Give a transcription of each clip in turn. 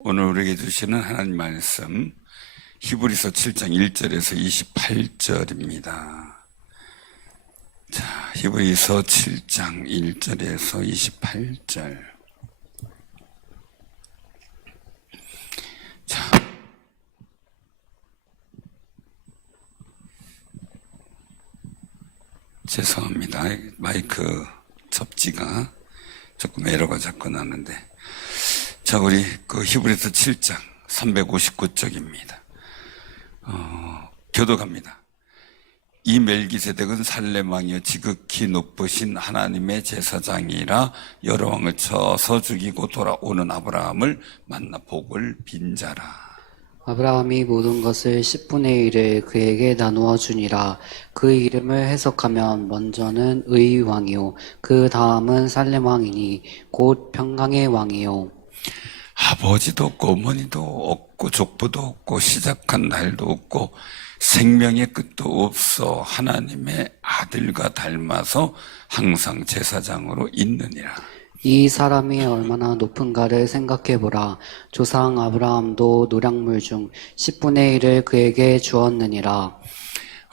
오늘 우리에게 주시는 하나님 말씀 히브리서 7장 1절에서 28절입니다. 자, 히브리서 7장 1절에서 28절. 자, 죄송합니다. 마이크 접지가 조금 에러가 자꾸 나는데. 자, 우리 히브리서 7장 359쪽입니다. 교독합니다. 이 멜기세덱은 살렘 왕이여 지극히 높으신 하나님의 제사장이라 여러 왕을 쳐서 죽이고 돌아오는 아브라함을 만나 복을 빈 자라. 아브라함이 모든 것을 10분의 1을 그에게 나누어 주니라. 그 이름을 해석하면 먼저는 의 왕이요 그 다음은 살렘 왕이니 곧 평강의 왕이요. 아버지도 없고 어머니도 없고 족보도 없고 시작한 날도 없고 생명의 끝도 없어 하나님의 아들과 닮아서 항상 제사장으로 있느니라. 이 사람이 얼마나 높은가를 생각해보라. 조상 아브라함도 노량물 중 10분의 1을 그에게 주었느니라.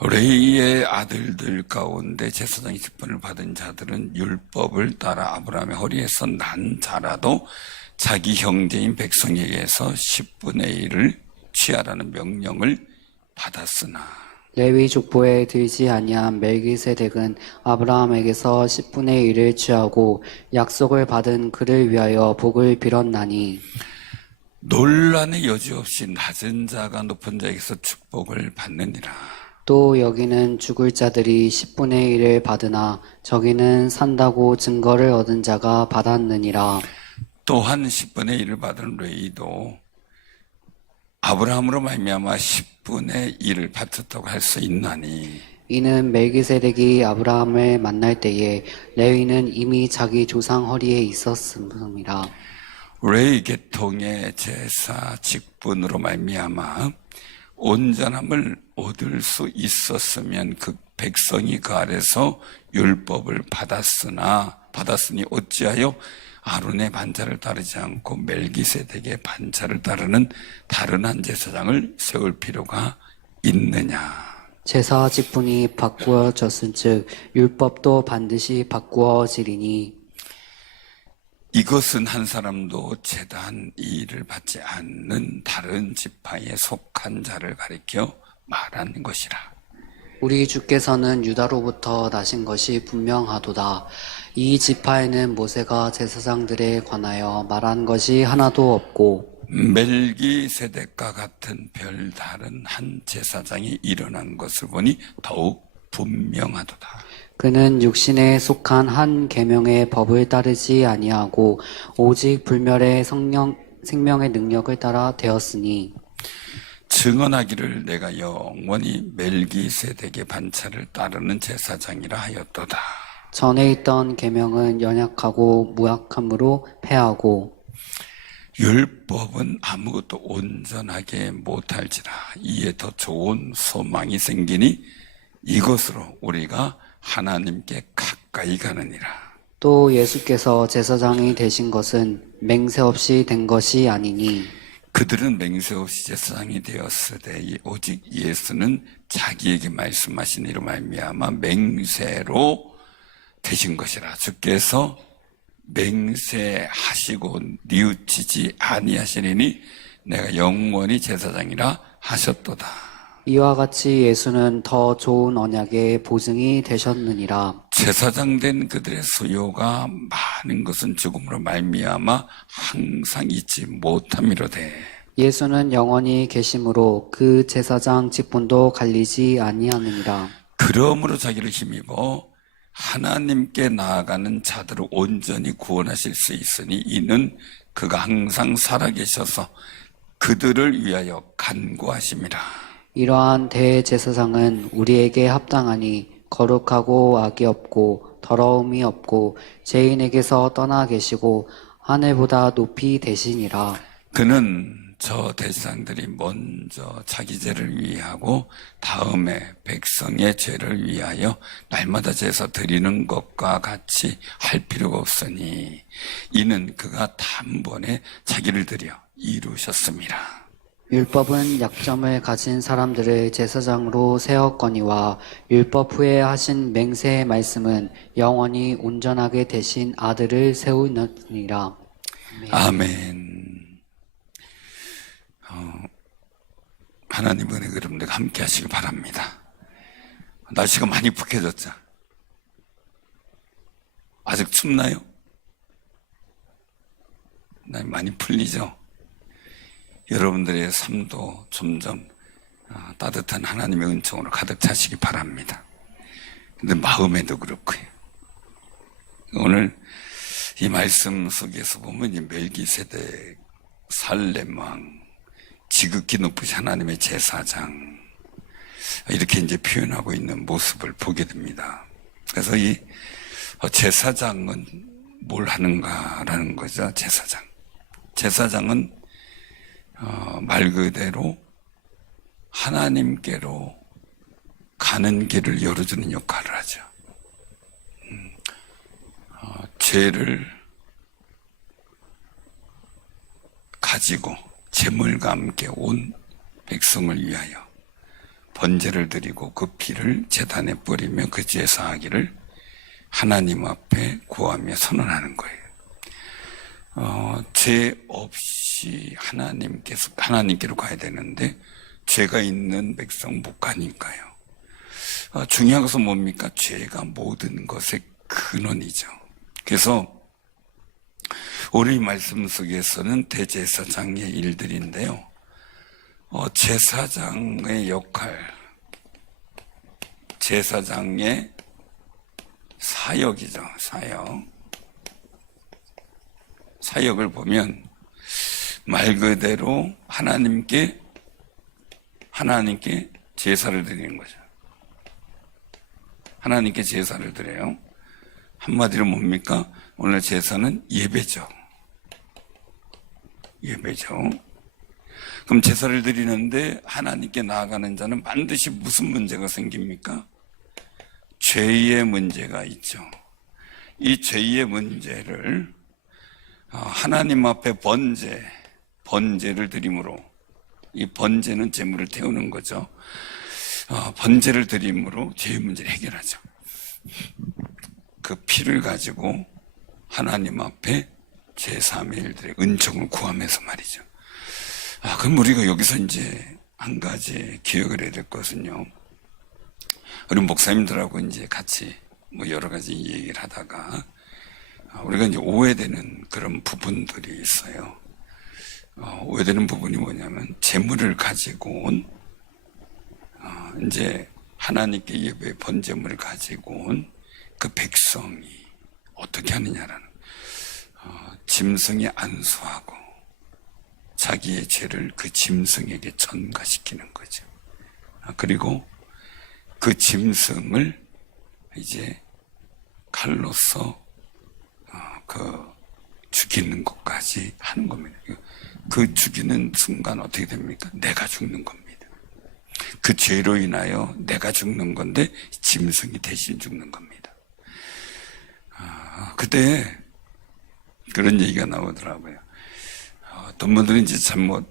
레이의 아들들 가운데 제사장의 직분을 받은 자들은 율법을 따라 아브라함의 허리에서 난 자라도 자기 형제인 백성에게서 10분의 1을 취하라는 명령을 받았으나 레위 족보에 들지 아니한 멜기세덱은 아브라함에게서 10분의 1을 취하고 약속을 받은 그를 위하여 복을 빌었나니 논란의 여지 없이 낮은 자가 높은 자에게서 축복을 받느니라. 또 여기는 죽을 자들이 10분의 1을 받으나 저기는 산다고 증거를 얻은 자가 받았느니라. 또한 10분의 1을 받은 레이도 아브라함으로 말미암아 10분의 1을 바쳤다고 할 수 있나니 이는 멜기세덱이 아브라함을 만날 때에 레위는 이미 자기 조상 허리에 있었음이라. 레이 계통의 제사 직분으로 말미암아 온전함을 얻을 수 있었으면 그 백성이 그 아래서 율법을 받았으니 어찌하여 아론의 반차를 따르지 않고 멜기세덱의 반차를 따르는 다른 한 제사장을 세울 필요가 있느냐. 제사 직분이 바꾸어졌은즉 율법도 반드시 바꾸어지리니 이것은 한 사람도 제단 이 일을 받지 않는 다른 지파에 속한 자를 가리켜 말하는 것이라. 우리 주께서는 유다로부터 나신 것이 분명하도다. 이 지파에는 모세가 제사장들에 관하여 말한 것이 하나도 없고 멜기세덱과 같은 별다른 한 제사장이 일어난 것을 보니 더욱 분명하도다. 그는 육신에 속한 한 계명의 법을 따르지 아니하고 오직 불멸의 생명의 능력을 따라 되었으니 증언하기를 내가 영원히 멜기세덱의 반차를 따르는 제사장이라 하였도다. 전에 있던 계명은 연약하고 무약함으로 패하고 율법은 아무것도 온전하게 못할지라. 이에 더 좋은 소망이 생기니 이것으로 우리가 하나님께 가까이 가느니라. 또 예수께서 제사장이 되신 것은 맹세 없이 된 것이 아니니 그들은 맹세 없이 제사장이 되었으되 오직 예수는 자기에게 말씀하신 이로 말미암아 맹세로 되신 것이라. 주께서 맹세하시고 뉘우치지 아니하시리니 내가 영원히 제사장이라 하셨도다. 이와 같이 예수는 더 좋은 언약의 보증이 되셨느니라. 제사장 된 그들의 수요가 많은 것은 죽음으로 말미암아 항상 잊지 못함이로되 예수는 영원히 계심으로 그 제사장 직분도 갈리지 아니하느니라. 그러므로 자기를 힘입어 하나님께 나아가는 자들을 온전히 구원하실 수 있으니 이는 그가 항상 살아계셔서 그들을 위하여 간구하심이라. 이러한 대제사장은 우리에게 합당하니 거룩하고 악이 없고 더러움이 없고 죄인에게서 떠나 계시고 하늘보다 높이 되시니라. 그는 저 대제사장들이 먼저 자기 죄를 위하고 다음에 백성의 죄를 위하여 날마다 제사 드리는 것과 같이 할 필요가 없으니 이는 그가 단번에 자기를 드려 이루셨습니다. 율법은 약점을 가진 사람들을 제사장으로 세웠거니와 율법 후에 하신 맹세의 말씀은 영원히 온전하게 되신 아들을 세우느니라. 아멘. 하나님 은혜 여러분들 함께 하시기 바랍니다. 날씨가 많이 푹해졌죠? 아직 춥나요? 많이 풀리죠? 여러분들의 삶도 점점 따뜻한 하나님의 은총으로 가득 차시기 바랍니다. 근데 마음에도 그렇고요. 오늘 이 말씀 속에서 보면 이 멜기세덱, 살렘왕, 지극히 높으신 하나님의 제사장, 이렇게 이제 표현하고 있는 모습을 보게 됩니다. 그래서 이 제사장은 뭘 하는가라는 거죠. 제사장은 말 그대로 하나님께로 가는 길을 열어주는 역할을 하죠. 죄를 가지고 재물과 함께 온 백성을 위하여 번제를 드리고 그 피를 제단에 뿌리며 그 제사하기를 하나님 앞에 구하며 선언하는 거예요. 죄 없이 하나님께로 가야 되는데 죄가 있는 백성 못 가니까요. 중요한 것은 뭡니까? 죄가 모든 것의 근원이죠. 그래서 오늘 이 말씀 속에서는 대제사장의 일들인데요. 제사장의 역할, 제사장의 사역이죠. 사역을 보면 말 그대로 하나님께 제사를 드리는 거죠. 하나님께 제사를 드려요. 한마디로 뭡니까? 오늘 제사는 예배죠. 그럼 제사를 드리는데 하나님께 나아가는 자는 반드시 무슨 문제가 생깁니까? 죄의 문제가 있죠. 이 죄의 문제를 하나님 앞에 번제를 드림으로, 이 번제는 제물을 태우는 거죠. 번제를 드림으로 죄의 문제를 해결하죠. 그 피를 가지고 하나님 앞에 제3의 일들의 은총을 구하면서 말이죠. 그럼 우리가 여기서 이제 한 가지 기억을 해야 될 것은요. 우리 목사님들하고 이제 같이 여러 가지 얘기를 하다가 우리가 이제 오해되는 그런 부분들이 있어요. 오해되는 부분이 뭐냐면 재물을 가지고 온 이제 하나님께 예배 번제물을 가지고 온 그 백성이 어떻게 하느냐라는 짐승에 안수하고 자기의 죄를 그 짐승에게 전가시키는 거죠. 그리고 그 짐승을 이제 칼로서 죽이는 것까지 하는 겁니다. 그 죽이는 순간 어떻게 됩니까? 내가 죽는 겁니다. 그 죄로 인하여 내가 죽는 건데 짐승이 대신 죽는 겁니다. 그때 그런 얘기가 나오더라고요. 어떤 분들은 이제 잘못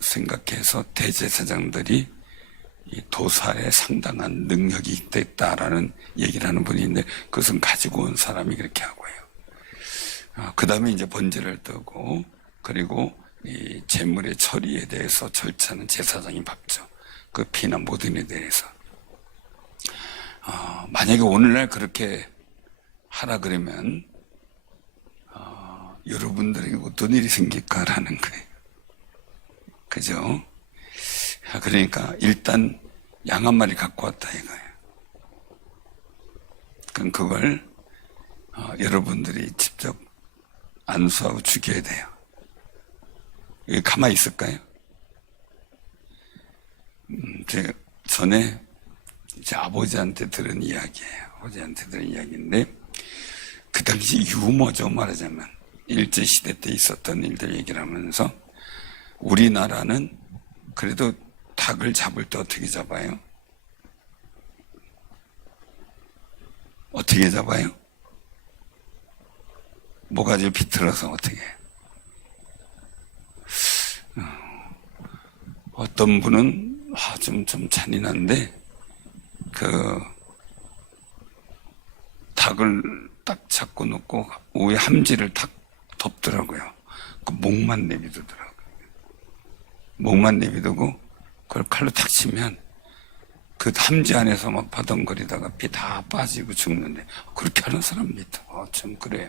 생각해서 대제사장들이 이 도살에 상당한 능력이 있다라는 얘기를 하는 분이 있는데 그것은 가지고 온 사람이 그렇게 하고요. 그 다음에 이제 번제를 뜨고 그리고 이 재물의 처리에 대해서 절차는 제사장이 밟죠. 그 피나 모든 에 대해서. 만약에 오늘날 그렇게 하라 그러면 여러분들에게 어떤 일이 생길까라는 거예요. 그죠? 그러니까 일단 양 한 마리 갖고 왔다 이거예요. 그럼 그걸 여러분들이 직접 안수하고 죽여야 돼요. 여기 가만히 있을까요? 제가 전에 제 아버지한테 들은 이야기예요. 아버지한테 들은 이야기인데 그 당시 유머죠 말하자면 일제시대 때 있었던 일들 얘기를 하면서 우리나라는 그래도 닭을 잡을 때 어떻게 잡아요? 어떻게 잡아요? 모가지를 비틀어서 어떻게 해요? 어떤 분은 좀 잔인한데 닭을 딱 잡고 놓고 위에 함지를 딱 덮더라고요. 그 목만 내비두더라고요. 목만 내비두고 그걸 칼로 탁 치면 그 함지 안에서 막 바덩거리다가 피 다 빠지고 죽는데 그렇게 하는 사람도 있다. 좀 그래요.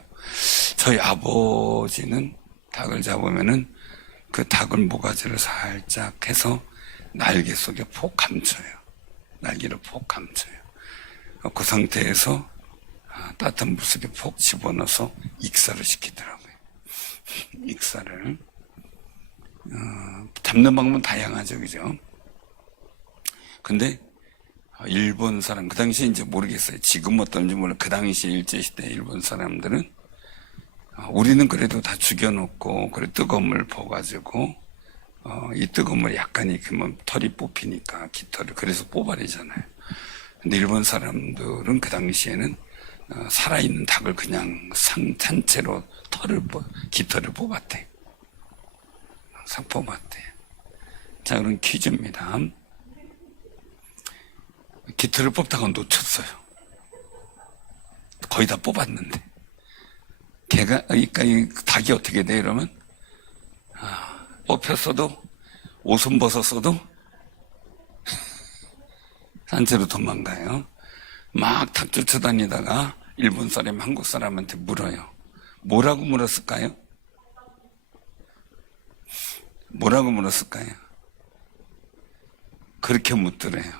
저희 아버지는 닭을 잡으면은 그 닭을 모가지를 살짝 해서 날개 속에 폭 감춰요. 날개를 폭 감춰요. 그 상태에서 따뜻한 물 속에 폭 집어넣어서 익사를 시키더라고요. 익사를. 잡는 방법은 다양하죠, 그죠? 근데 일본 사람, 그 당시에 이제 모르겠어요. 지금 어떤지 몰라. 그 당시 일제시대 일본 사람들은 우리는 그래도 다 죽여놓고 그래 뜨거운 물 부어가지고 이 뜨거운 물 약간 이렇게 뭐 털이 뽑히니까 깃털을 그래서 뽑아내잖아요. 근데 일본 사람들은 그 당시에는 살아있는 닭을 그냥 산채로 깃털을 뽑았대. 싹 뽑았대. 자, 그럼 퀴즈입니다. 깃털을 뽑다가 놓쳤어요. 거의 다 뽑았는데. 그러니까 이 닭이 어떻게 돼, 이러면? 뽑혔어도, 옷은 벗었어도, 산채로 도망가요. 막 닭 쫓아다니다가 일본 사람이 한국 사람한테 물어요. 뭐라고 물었을까요? 뭐라고 물었을까요? 그렇게 묻더래요.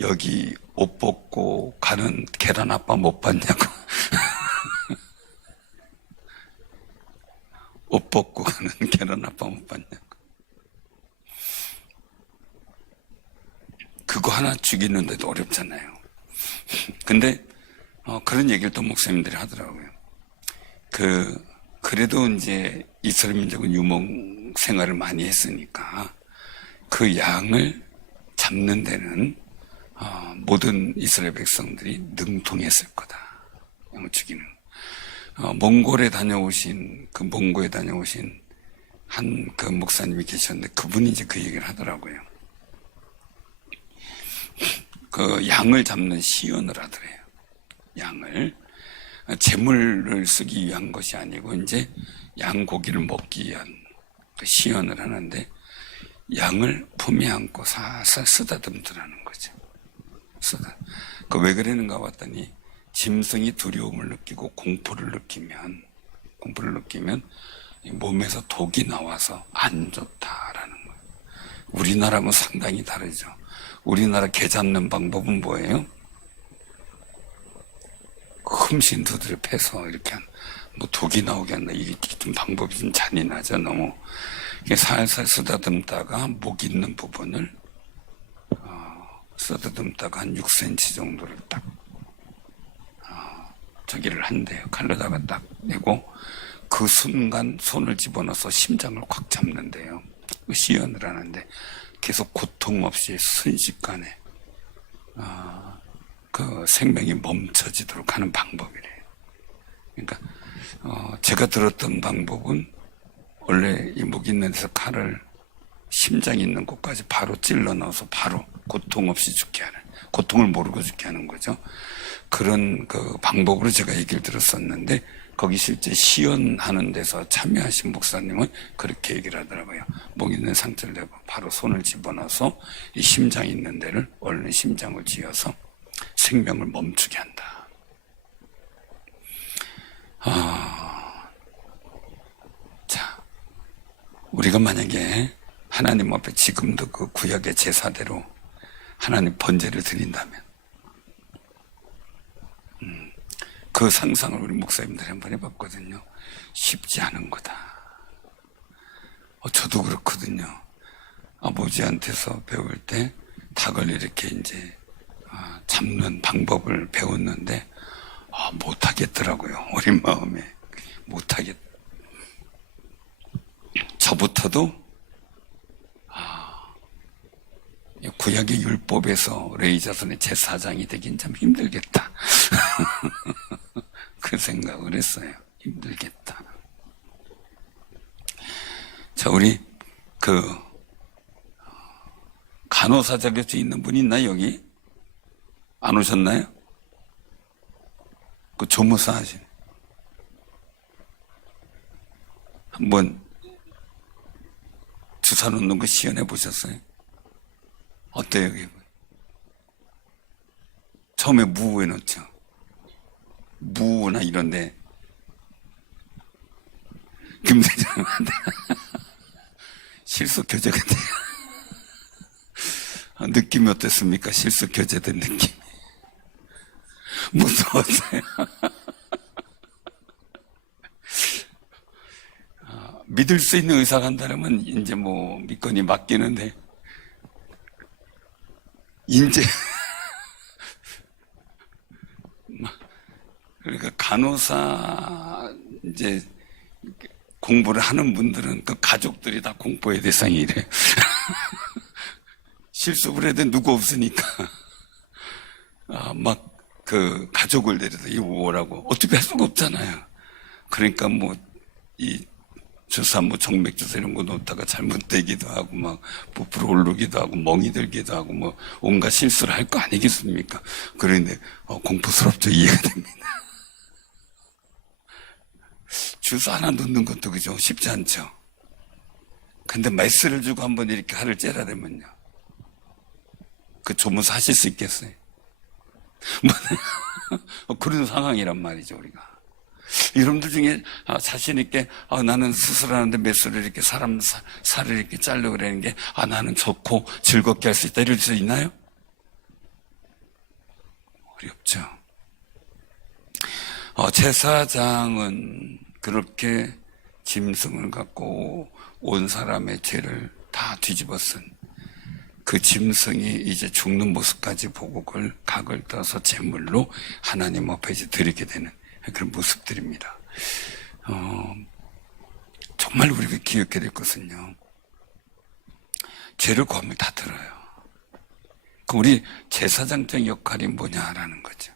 여기 옷 벗고 가는 계란 아빠 못 봤냐고. 옷 벗고 가는 계란 아빠 못 봤냐고. 그거 하나 죽이는데도 어렵잖아요. 근데 그런 얘기를 또 목사님들이 하더라고요. 그래도 이제 이스라엘 민족은 유목 생활을 많이 했으니까 그 양을 잡는 데는 모든 이스라엘 백성들이 능통했을 거다. 양을 죽이는. 몽골에 다녀오신 한 그 목사님이 계셨는데 그분이 이제 그 얘기를 하더라고요. 그 양을 잡는 시연을 하더래요. 양을. 재물을 쓰기 위한 것이 아니고 이제 양 고기를 먹기 위한 그 시연을 하는데 양을 품에 안고 살살 쓰다듬더라는 거죠. 왜 그러는가 봤더니 짐승이 두려움을 느끼고 공포를 느끼면 몸에서 독이 나와서 안 좋다라는 거예요. 우리나라하고 상당히 다르죠. 우리나라 개 잡는 방법은 뭐예요? 흠씬 두드려 패서 이렇게 뭐 독이 나오게 한다. 이게 좀 방법이 좀 잔인하죠. 너무 살살 쓰다듬다가 목 있는 부분을 쓰다듬다가 한 6cm 정도를 딱 저기를 한대요. 칼로다가 딱 내고 그 순간 손을 집어넣어서 심장을 꽉 잡는데요. 시연을 하는데 계속 고통 없이 순식간에 그 생명이 멈춰지도록 하는 방법이래요. 그러니까 제가 들었던 방법은 원래 이 목 있는 데서 칼을 심장 있는 곳까지 바로 찔러 넣어서 바로 고통 없이 죽게 하는, 고통을 모르고 죽게 하는 거죠. 그런 그 방법으로 제가 얘기를 들었었는데 거기 실제 시연하는 데서 참여하신 목사님은 그렇게 얘기를 하더라고요. 목 있는 상처를 내고 바로 손을 집어넣어서 이 심장 있는 데를 얼른 심장을 쥐어서 생명을 멈추게 한다. 자, 우리가 만약에 하나님 앞에 지금도 그 구약의 제사대로 하나님 번제를 드린다면 그 상상을 우리 목사님들이 한번 해봤거든요. 쉽지 않은 거다. 저도 그렇거든요. 아버지한테서 배울 때 닭을 이렇게 이제 잡는 방법을 배웠는데 못하겠더라고요. 어린 마음에 못하겠. 저부터도 구약의 율법에서 레위 자손의 제사장이 되긴 참 힘들겠다. 그 생각을 했어요. 힘들겠다. 자, 우리 간호사 자격증 있는 분 있나요, 여기? 안 오셨나요? 그 조무사 하신. 한번 주사 놓는 거 시연해 보셨어요? 어때요, 이게? 처음에 무에 놓죠. 무나 이런데 김대장한테 실속 교제가 돼요. 느낌이 어땠습니까? 실속 교제된 느낌. 무서웠어요. 믿을 수 있는 의사가 한다면 이제 뭐 믿거니 맡기는데 이제 그러니까 간호사 이제 공부를 하는 분들은 그 가족들이 다 공포의 대상이래. 실습을 해도 누구 없으니까 막 그 가족을 데려다 이거 뭐라고 어떻게 할 수가 없잖아요. 그러니까 뭐 이 주사 뭐 정맥 주사 이런 거 놓다가 잘못되기도 하고 막 부풀어 오르기도 하고 멍이 들기도 하고 뭐 온갖 실수를 할 거 아니겠습니까? 그런데 공포스럽죠. 이해가 됩니다. 주사 하나 놓는 것도 그죠? 쉽지 않죠. 근데 메스를 주고 한번 이렇게 하를 째라되면요. 그 조무사 하실 수 있겠어요? 그런 상황이란 말이죠, 우리가. 여러분들 중에 자신있게 나는 수술하는데 메스를 이렇게 사람 살을 이렇게 자르고 그러는 게 나는 좋고 즐겁게 할 수 있다 이럴 수 있나요? 어렵죠. 제사장은 그렇게 짐승을 갖고 온 사람의 죄를 다 뒤집어쓴 그 짐승이 이제 죽는 모습까지 보고 그걸 각을 떠서 제물로 하나님 앞에 이제 드리게 되는 그런 모습들입니다. 정말 우리가 기억해야 될 것은요. 죄를 구하면 다 들어요. 우리 제사장적 역할이 뭐냐라는 거죠.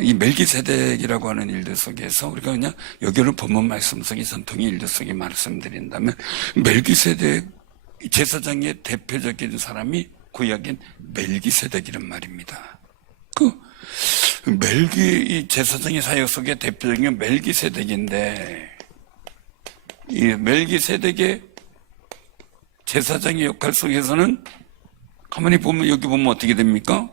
이 멜기세덱이라고 하는 일들 속에서 우리가 그냥 여기를 본문 말씀 속에 전통의 일들 속에 말씀드린다면 멜기세덱 제사장의 대표적인 사람이 구약인 멜기세덱이란 말입니다. 이 제사장의 사역 속에 대표적인 멜기세덱인데 이 멜기세덱의 제사장의 역할 속에서는 가만히 보면 여기 보면 어떻게 됩니까?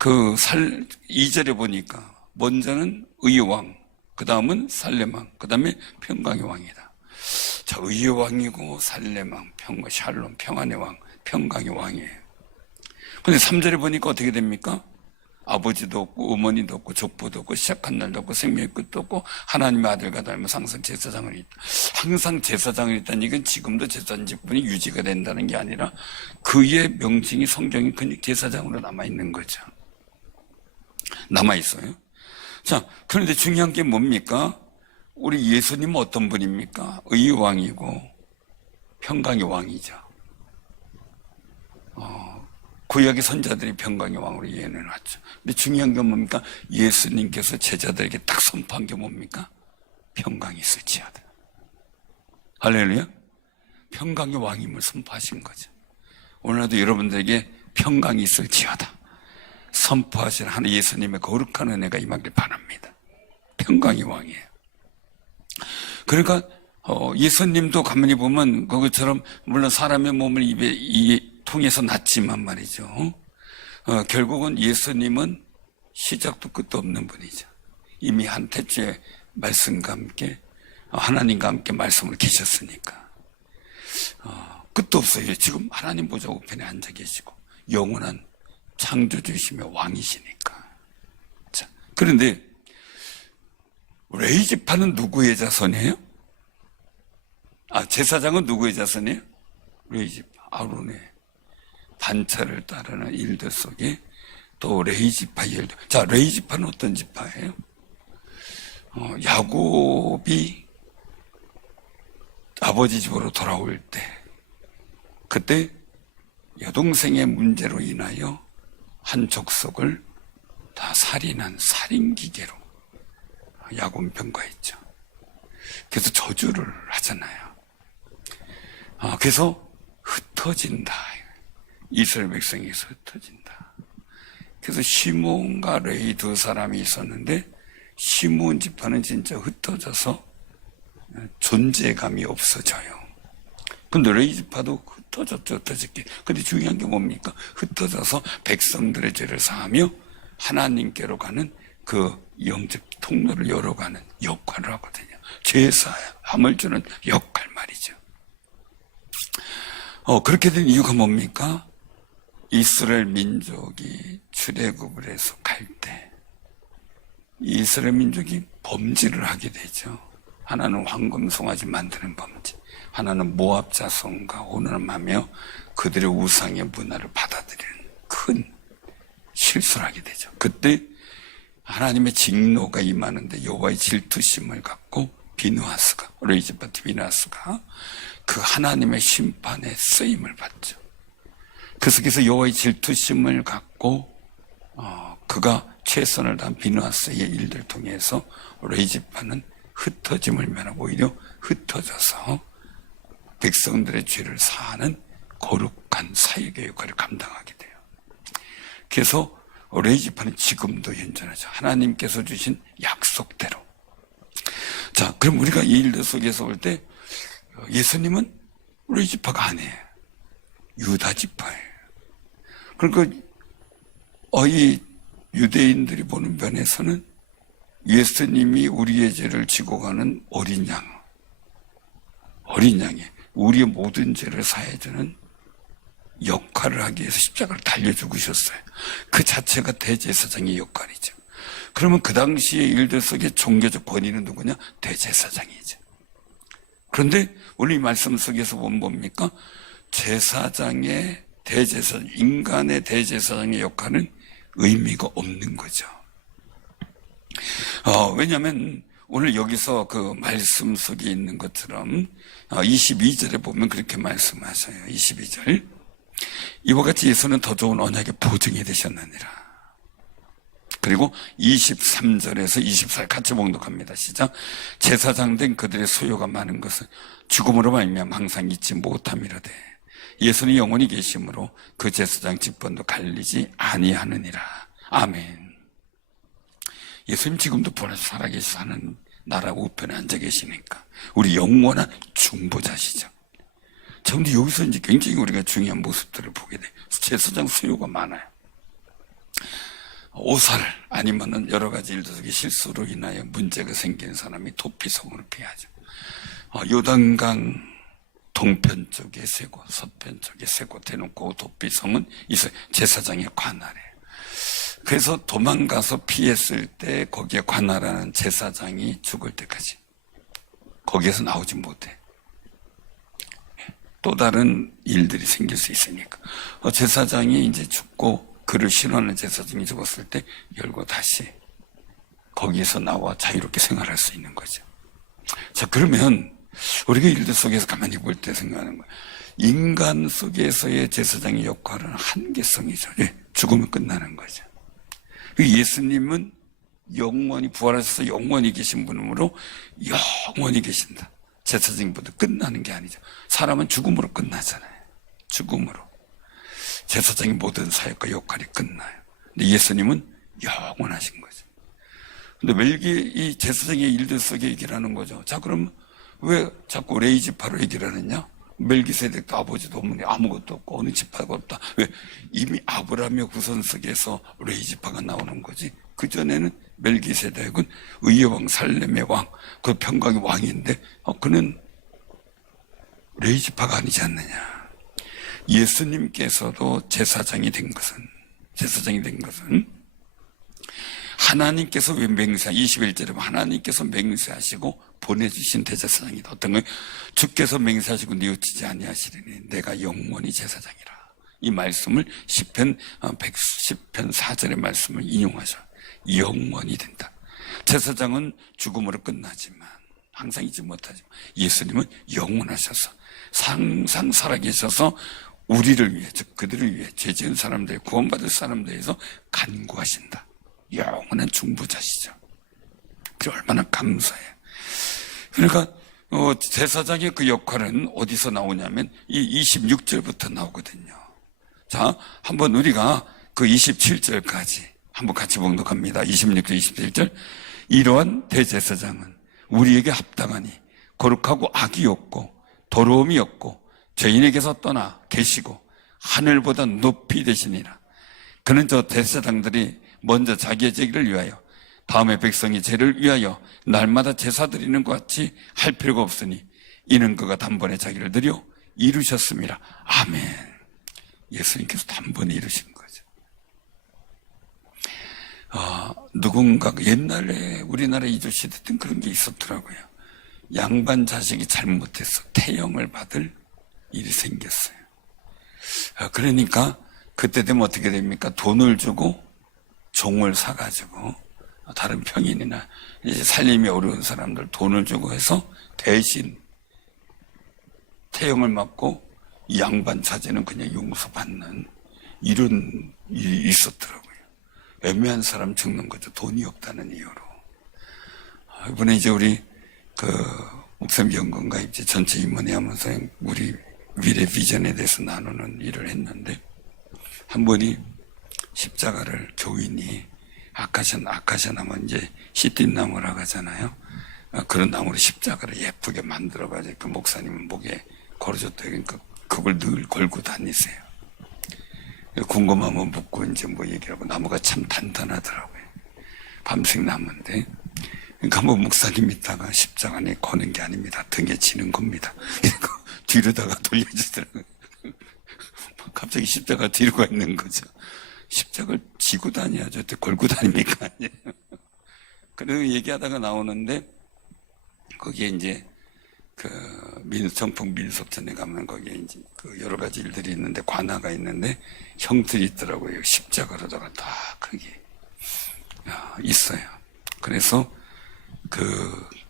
2절에 보니까 먼저는 의왕, 그 다음은 살렘왕, 그 다음에 평강의 왕이다. 자, 의의 왕이고 살렘왕, 샬롬, 평안의 왕, 평강의 왕이에요. 근데 3절에 보니까 어떻게 됩니까? 아버지도 없고 어머니도 없고 족보도 없고 시작한 날도 없고 생명의 끝도 없고 하나님의 아들과 닮아서 항상 제사장을 있다. 항상 제사장을 있다는 얘기는 지금도 제사장 직분이 유지가 된다는 게 아니라 그의 명칭이 성경이 그냥 제사장으로 남아있는 거죠. 남아있어요. 자, 그런데 중요한 게 뭡니까? 우리 예수님은 어떤 분입니까? 의의 왕이고 평강의 왕이죠. 구약의 선자들이 평강의 왕으로 예언해놨죠. 근데 중요한 게 뭡니까? 예수님께서 제자들에게 딱 선포한 게 뭡니까? 평강이 있을지어다. 할렐루야. 평강의 왕임을 선포하신 거죠. 오늘도 여러분들에게 평강이 있을지어다 선포하신 하나님 예수님의 거룩한 은혜가 임하길 바랍니다. 평강의 왕이에요. 그러니까 예수님도 가만히 보면 그것처럼 물론 사람의 몸을 입에 통해서 났지만 말이죠. 결국은 예수님은 시작도 끝도 없는 분이죠. 이미 한 태초에 말씀과 함께 하나님과 함께 말씀을 계셨으니까 끝도 없어요. 지금 하나님 보좌 우편에 앉아 계시고 영원한 창조주이시며 왕이시니까. 자, 그런데 레위 지파는 누구의 자손이에요? 제사장은 누구의 자손이에요? 레위 지파, 아론의 반차를 따르는 일들 속에 또 레위 지파의 일들. 자, 레위 지파는 어떤 지파예요? 야곱이 아버지 집으로 돌아올 때 그때 여동생의 문제로 인하여 한 족속을 다 살인한 살인기계로 야곱 병거했죠. 그래서 저주를 하잖아요. 그래서 흩어진다. 이스라엘 백성에서 흩어진다. 그래서 시몬과 레위 두 사람이 있었는데 시몬 지파는 진짜 흩어져서 존재감이 없어져요. 근데 레위 지파도 흩어졌게. 근데 중요한 게 뭡니까? 흩어져서 백성들의 죄를 사하며 하나님께로 가는 그 영적 통로를 열어가는 역할을 하거든요. 죄사함을 주는 역할 말이죠. 그렇게 된 이유가 뭡니까? 이스라엘 민족이 출애굽을 해서 갈 때 이스라엘 민족이 범죄를 하게 되죠. 하나는 황금 송아지 만드는 범죄, 하나는 모압 자손과 혼합하며 그들의 우상의 문화를 받아들이는 큰 실수를 하게 되죠. 그때 하나님의 직노가 임하는데 여호와의 질투심을 갖고 비누하스가, 레이지파트 비누하스가 그 하나님의 심판에 쓰임을 받죠. 그래서 여호와의 질투심을 갖고 그가 최선을 다한 비누하스의 일들을 통해서 레이지파는 흩어짐을 면하고 오히려 흩어져서 백성들의 죄를 사하는 거룩한 사역의 역할을 감당하게 돼요. 그래서 레이지파는 지금도 현존하죠. 하나님께서 주신 약속대로. 자, 그럼 우리가 이 일들 속에서 볼 때 예수님은 레이지파가 아니에요. 유다 지파예요. 그러니까 이 유대인들이 보는 면에서는 예수님이 우리의 죄를 지고 가는 어린 양이 우리의 모든 죄를 사해주는 역할을 하기 위해서 십자가를 달려 죽으셨어요. 그 자체가 대제사장의 역할이죠. 그러면 그 당시의 일들 속에 종교적 권위는 누구냐? 대제사장이죠. 그런데 오늘 이 말씀 속에서 보면 뭡니까? 제사장의 대제사장, 인간의 대제사장의 역할은 의미가 없는 거죠. 왜냐하면 오늘 여기서 그 말씀 속에 있는 것처럼 22절에 보면 그렇게 말씀하셔요. 22절. 이와 같이 예수는 더 좋은 언약의 보증이 되셨느니라. 그리고 23절에서 24절 같이 봉독합니다. 시작. 제사장 된 그들의 소요가 많은 것은 죽음으로 말미암아 항상 잊지 못함이라되 예수는 영원히 계심으로 그 제사장 직분도 갈리지 아니하느니라. 아멘. 예수님 지금도 부활해서 살아계셔서 하는 나라 우편에 앉아 계시니까 우리 영원한 중보자시죠. 자, 근데 여기서 이제 굉장히 우리가 중요한 모습들을 보게 돼. 제사장 수요가 많아요. 오살 아니면은 여러 가지 일들 속에 실수로 인하여 문제가 생긴 사람이 도피성으로 피하죠. 요단강 동편 쪽에 세고 서편 쪽에 세고 대놓고 도피성은 제사장의 관할이에요. 그래서 도망가서 피했을 때 거기에 관할하는 제사장이 죽을 때까지 거기에서 나오지 못해. 또 다른 일들이 생길 수 있으니까. 제사장이 이제 죽고 그를 싫어하는 제사장이 죽었을 때 열고 다시 거기에서 나와 자유롭게 생활할 수 있는 거죠. 자, 그러면 우리가 일들 속에서 가만히 볼 때 생각하는 거예요. 인간 속에서의 제사장의 역할은 한계성이죠. 죽으면 끝나는 거죠. 예수님은 영원히 부활하셔서 영원히 계신 분으로 영원히 계신다. 제사장보다 끝나는 게 아니죠. 사람은 죽음으로 끝나잖아요. 죽음으로. 제사장의 모든 사역과 역할이 끝나요. 근데 예수님은 영원하신 거죠. 근데 이 제사장의 일들 속에 얘기를 하는 거죠. 자, 그럼 왜 자꾸 레위 지파로 얘기를 하느냐? 멜기세덱도 아버지도 없는데 아무것도 없고 어느 지파가 없다. 왜? 이미 아브라함의 후손 속에서 레위 지파가 나오는 거지. 그전에는 멜기세덱은 의의 왕, 살렘의 왕, 그 평강의 왕인데 그는 레위 지파가 아니지 않느냐. 예수님께서도 제사장이 된 것은 하나님께서 왜 21절에 하나님께서 맹세하시고 보내주신 대제사장이다. 어떤 거예요? 주께서 맹세하시고 뉘우치지 아니하시리니 내가 영원히 제사장이라. 이 말씀을 시편 110편 4절의 말씀을 인용하셔. 영원히 된다. 제사장은 죽음으로 끝나지만 항상 잊지 못하지만 예수님은 영원하셔서 항상 살아계셔서 우리를 위해, 즉 그들을 위해 죄 지은 사람들, 구원받을 사람들에서 간구하신다. 영원한 중보자시죠. 그 얼마나 감사해요. 그러니까 제사장의 그 역할은 어디서 나오냐면 이 26절부터 나오거든요. 자, 한번 우리가 그 27절까지 한번 같이 봉독합니다. 26절, 27절. 이러한 대제사장은 우리에게 합당하니 거룩하고 악이 없고 더러움이 없고 죄인에게서 떠나 계시고 하늘보다 높이 되시니라. 그는 저 대제사장들이 먼저 자기의 죄를 위하여 다음에 백성의 죄를 위하여 날마다 제사 드리는 것 같이 할 필요가 없으니 이는 그가 단번에 자기를 드려 이루셨습니다. 아멘. 예수님께서 단번에 이루신 거죠. 누군가 옛날에 우리나라 이주시대 때 그런 게 있었더라고요. 양반 자식이 잘못해서 태형을 받을 일이 생겼어요. 그러니까 그때 되면 어떻게 됩니까? 돈을 주고 종을 사가지고 다른 평인이나 이제 살림이 어려운 사람들 돈을 주고 해서 대신 태형을 맞고 이 양반 자제는 그냥 용서받는 이런 일이 있었더라고요. 애매한 사람 죽는 거죠. 돈이 없다는 이유로. 이번에 이제 우리 목사님 연금가입제 전체 임원회 하면서 우리 미래 비전에 대해서 나누는 일을 했는데 한 분이 십자가를 교인이 아카시아 나무 이제 시띠나무라고 하잖아요. 그런 나무로 십자가를 예쁘게 만들어가지고 그 목사님 목에 걸어줬다. 그러니까 그걸 늘 걸고 다니세요. 궁금하면 묻고 이제 뭐 얘기하고 나무가 참 단단하더라고요. 밤색 나무인데. 그러니까 한번 목사님 있다가 십자가 안에 거는 게 아닙니다. 등에 지는 겁니다. 뒤로다가 돌려주더라고요. 갑자기 십자가 뒤로 가 있는 거죠. 십자가를 지고 다녀야죠. 걸고 다닙니까? 아니에요. 그래서 얘기하다가 나오는데, 거기에 이제, 정풍 민속전에 가면 거기에 이제 여러 가지 일들이 있는데, 관아가 있는데, 형들이 있더라고요. 십자가로다가 다 크게 있어요. 그래서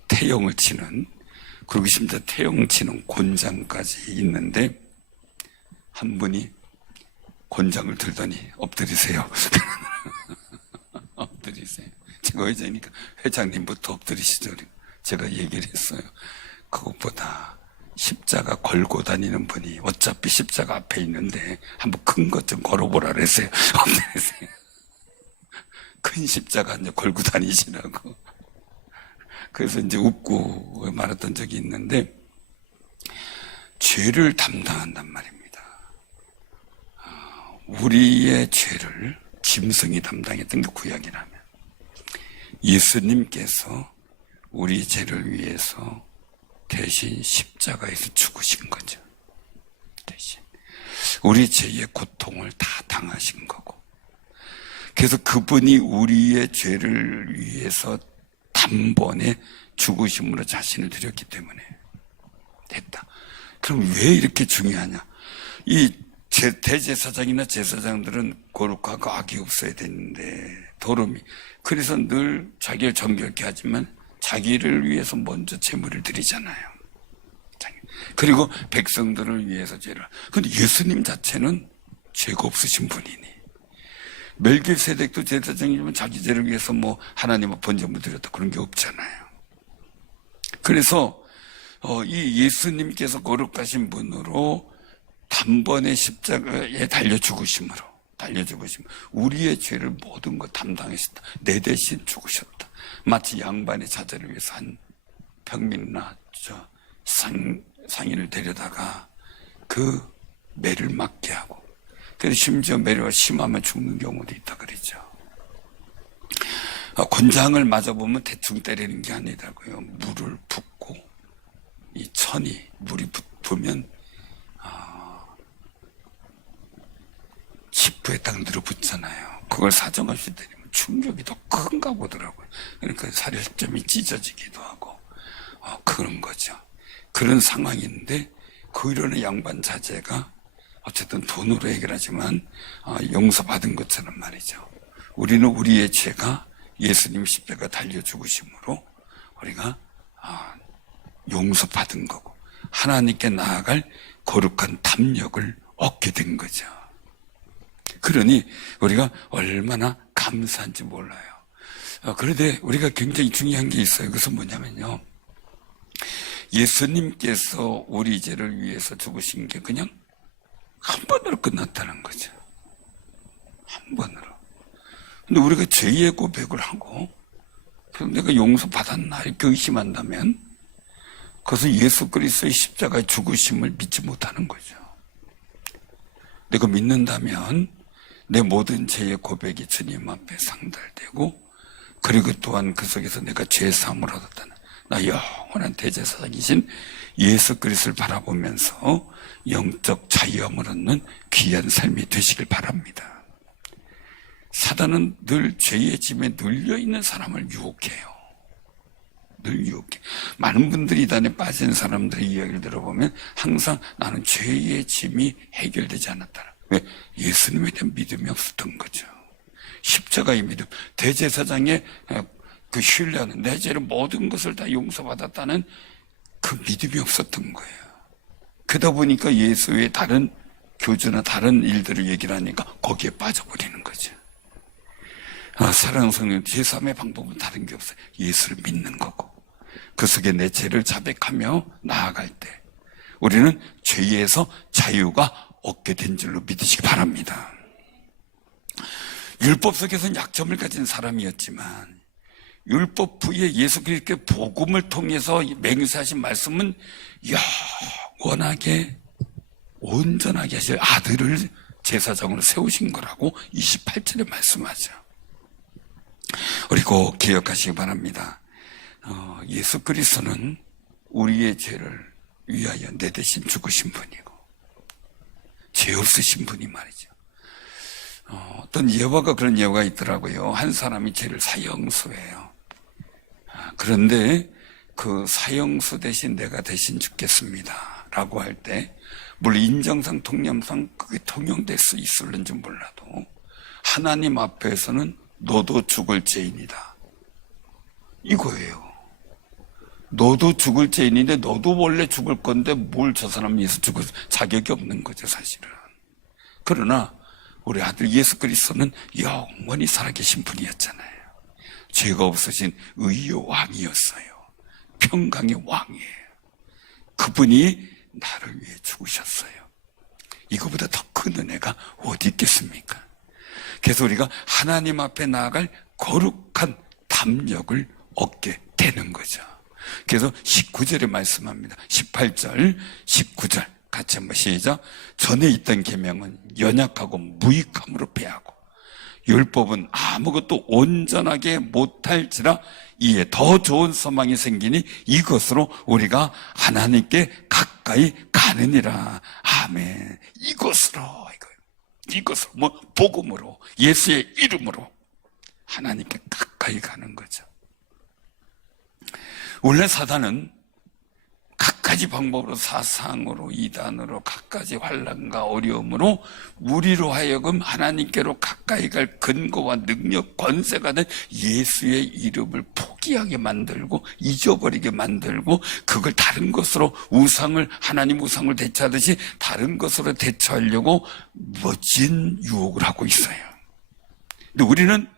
태형을 치는, 그리고 심지어 태형 치는 곤장까지 있는데, 한 분이 곤장을 들더니 엎드리세요. 엎드리세요. 제가 회장이니까 회장님부터 엎드리시죠. 제가 얘기를 했어요. 그것보다 십자가 걸고 다니는 분이 어차피 십자가 앞에 있는데 한번 큰 것 좀 걸어보라 그랬어요. 엎드리세요. 큰 십자가 이제 걸고 다니시라고. 그래서 이제 웃고 말했던 적이 있는데 죄를 담당한단 말입니다. 우리의 죄를 짐승이 담당했던 게 구약이라면 예수님께서 우리 죄를 위해서 대신 십자가에서 죽으신 거죠. 대신 우리 죄의 고통을 다 당하신 거고, 그래서 그분이 우리의 죄를 위해서 단번에 죽으심으로 자신을 드렸기 때문에 됐다. 그럼 왜 이렇게 중요하냐? 이 대제사장이나 제사장들은 거룩하고 악이 없어야 되는데 더러움이, 그래서 늘 자기를 정결케 하지만 자기를 위해서 먼저 제물을 드리잖아요. 그리고 백성들을 위해서 죄를. 근데 예수님 자체는 죄가 없으신 분이니, 멜기세덱도 제사장이지만 자기 죄를 위해서 뭐 하나님의 번제물 드렸다 그런 게 없잖아요. 그래서 이 예수님께서 거룩하신 분으로 단번에 십자가에 달려 죽으심으로 우리의 죄를 모든 것 담당하셨다. 내 대신 죽으셨다. 마치 양반의 자제를 위해서 한 평민이나 상인을 데려다가 그 매를 맞게 하고, 그래서 심지어 매를 심하면 죽는 경우도 있다 그랬죠. 곤장을 맞아보면 대충 때리는 게 아니라고요. 물을 붓고 이 천이 물이 붙으면 지프에 딱 늘어붙잖아요. 그걸 사정없이 때리면 충격이 더 큰가 보더라고요. 그러니까 살점이 찢어지기도 하고 그런 거죠. 그런 상황인데 이러는 양반 자제가 어쨌든 돈으로 해결하지만 용서받은 것처럼 말이죠. 우리는 우리의 죄가 예수님 십자가 달려 죽으심으로 우리가 용서받은 거고 하나님께 나아갈 거룩한 담력을 얻게 된 거죠. 그러니 우리가 얼마나 감사한지 몰라요. 그런데 우리가 굉장히 중요한 게 있어요. 그것은 뭐냐면요, 예수님께서 우리 죄를 위해서 죽으신 게 그냥 한 번으로 끝났다는 거죠. 한 번으로. 근데 우리가 죄의 고백을 하고 그래서 내가 용서받았나 이렇게 의심한다면 그것은 예수 그리스도의 십자가의 죽으심을 믿지 못하는 거죠. 내가 믿는다면 내 모든 죄의 고백이 주님 앞에 상달되고, 그리고 또한 그 속에서 내가 죄사함을 얻었다는 나 영원한 대제사장이신 예수 그리스도를 바라보면서 영적 자유함을 얻는 귀한 삶이 되시길 바랍니다. 사단은 늘 죄의 짐에 눌려있는 사람을 유혹해요. 늘 유혹해. 많은 분들이 이단에 빠진 사람들의 이야기를 들어보면 항상 나는 죄의 짐이 해결되지 않았다. 왜? 예수님에 대한 믿음이 없었던 거죠. 십자가의 믿음, 대제사장의 그 신뢰하는, 내 죄를 모든 것을 다 용서받았다는 그 믿음이 없었던 거예요. 그러다 보니까 예수의 다른 교주나 다른 일들을 얘기를 하니까 거기에 빠져버리는 거죠. 사랑하는 성령, 제3의 방법은 다른 게 없어요. 예수를 믿는 거고, 그 속에 내 죄를 자백하며 나아갈 때 우리는 죄에서 자유가 얻게 된 줄로 믿으시기 바랍니다. 율법 속에서는 약점을 가진 사람이었지만 율법 후에 예수 그리스도의 복음을 통해서 맹세하신 말씀은 영원하게 온전하게 하실 아들을 제사장으로 세우신 거라고 28절에 말씀하죠. 그리고 기억하시기 바랍니다. 예수 그리스도는 우리의 죄를 위하여 내 대신 죽으신 분이고 죄 없으신 분이 말이죠. 어떤 예화가 그런 예화가 있더라고요. 한 사람이 죄를 사형수해요. 그런데 그 사형수 대신 내가 대신 죽겠습니다 라고 할 때, 물론 인정상 통념상 그게 통용될 수 있을는지 몰라도 하나님 앞에서는 너도 죽을 죄인이다 이거예요. 너도 죽을 죄인인데 너도 원래 죽을 건데 뭘 저 사람 위해서 죽을 자격이 없는 거죠, 사실은. 그러나 우리 아들 예수 그리스도는 영원히 살아계신 분이었잖아요. 죄가 없으신 의의 왕이었어요. 평강의 왕이에요. 그분이 나를 위해 죽으셨어요. 이거보다 더 큰 은혜가 어디 있겠습니까? 그래서 우리가 하나님 앞에 나아갈 거룩한 담력을 얻게 되는 거죠. 그래서 19절에 말씀합니다. 18절, 19절 같이 한번 시작. 전에 있던 계명은 연약하고 무익함으로 패하고 율법은 아무것도 온전하게 못할지라 이에 더 좋은 소망이 생기니 이것으로 우리가 하나님께 가까이 가느니라. 아멘. 이것으로 뭐 복음으로, 예수의 이름으로 하나님께 가까이 가는 거죠. 원래 사단은 갖가지 방법으로, 사상으로, 이단으로, 갖가지 환난과 어려움으로 우리로 하여금 하나님께로 가까이 갈 근거와 능력, 권세가 된 예수의 이름을 포기하게 만들고 잊어버리게 만들고, 그걸 다른 것으로 우상을, 하나님 우상을 대처하듯이 다른 것으로 대처하려고 멋진 유혹을 하고 있어요. 근데 우리는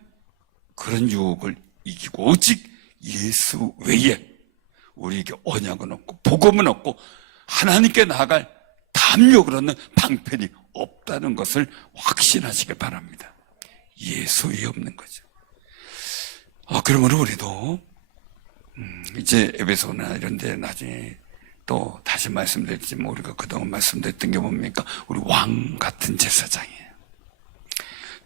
그런 유혹을 이기고 오직 예수 외에 우리에게 언약은 없고 복음은 없고 하나님께 나아갈 담력을 얻는 방편이 없다는 것을 확신하시길 바랍니다. 예수 외에 없는 거죠. 그러므로 우리도 이제 에베소나 이런 데 나중에 또 다시 말씀드렸지만 우리가 그동안 말씀드렸던 게 뭡니까? 우리 왕 같은 제사장이에요.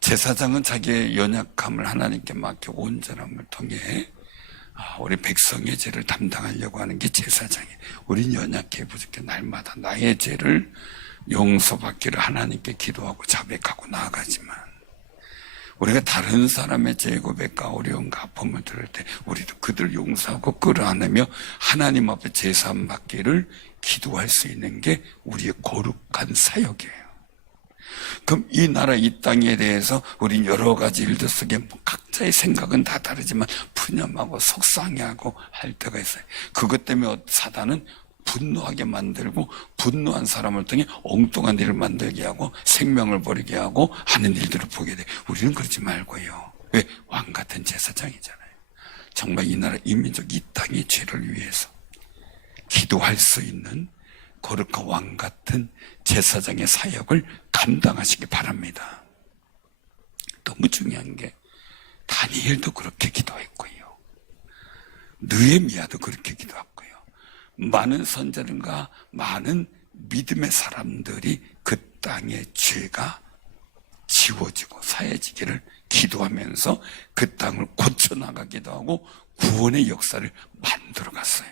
제사장은 자기의 연약함을 하나님께 맡겨 온전함을 통해 우리 백성의 죄를 담당하려고 하는 게 제사장이에요. 우린 연약해 부족해 날마다 나의 죄를 용서받기를 하나님께 기도하고 자백하고 나아가지만, 우리가 다른 사람의 죄 고백과 어려움과 아픔을 들을 때 우리도 그들 용서하고 끌어안으며 하나님 앞에 제사함 받기를 기도할 수 있는 게 우리의 거룩한 사역이에요. 그럼 이 나라 이 땅에 대해서 우린 여러 가지 일들 속에 각자의 생각은 다 다르지만 푸념하고 속상해하고 할 때가 있어요. 그것 때문에 사단은 분노하게 만들고 분노한 사람을 통해 엉뚱한 일을 만들게 하고 생명을 버리게 하고 하는 일들을 보게 돼. 우리는 그러지 말고요. 왜? 왕 같은 제사장이잖아요. 정말 이 나라 이 민족 이 땅의 죄를 위해서 기도할 수 있는 거룩한 왕 같은 제사장의 사역을 감당하시기 바랍니다. 너무 중요한 게 다니엘도 그렇게 기도했고요. 느헤미야도 그렇게 기도했고요. 많은 선자들과 많은 믿음의 사람들이 그 땅의 죄가 지워지고 사해지기를 기도하면서 그 땅을 고쳐나가기도 하고 구원의 역사를 만들어 갔어요.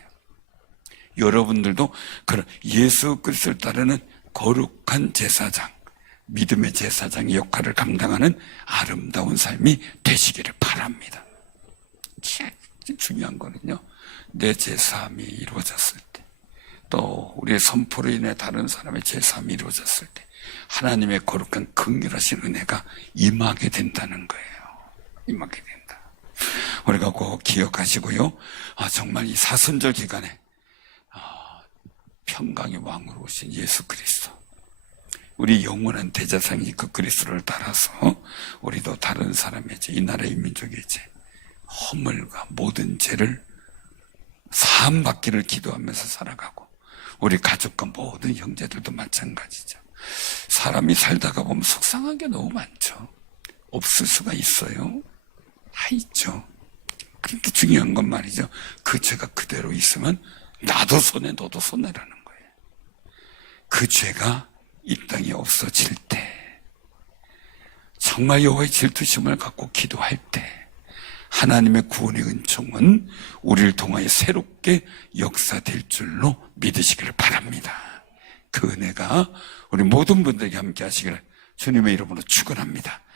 여러분들도 그런 예수 그리스도를 따르는 거룩한 제사장, 믿음의 제사장의 역할을 감당하는 아름다운 삶이 되시기를 바랍니다. 중요한 거는요, 내 제사함이 이루어졌을 때, 또 우리의 선포로 인해 다른 사람의 제사함이 이루어졌을 때 하나님의 거룩한 긍휼하신 은혜가 임하게 된다는 거예요. 임하게 된다. 우리가 꼭 기억하시고요. 정말 이 사순절 기간에 평강의 왕으로 오신 예수 그리스도, 우리 영원한 대제사장이 그 그리스도를 따라서 우리도 다른 사람의 죄, 이 나라의 민족의 죄, 허물과 모든 죄를 사함받기를 기도하면서 살아가고, 우리 가족과 모든 형제들도 마찬가지죠. 사람이 살다가 보면 속상한 게 너무 많죠. 없을 수가 있어요. 다 있죠. 그런데 중요한 건 말이죠, 그 죄가 그대로 있으면 나도 손해 너도 손해라는 거예요. 그 죄가 이 땅에 없어질 때, 정말 여호와의 질투심을 갖고 기도할 때 하나님의 구원의 은총은 우리를 통하여 새롭게 역사될 줄로 믿으시기를 바랍니다. 그 은혜가 우리 모든 분들에게 함께 하시기를 주님의 이름으로 축원합니다.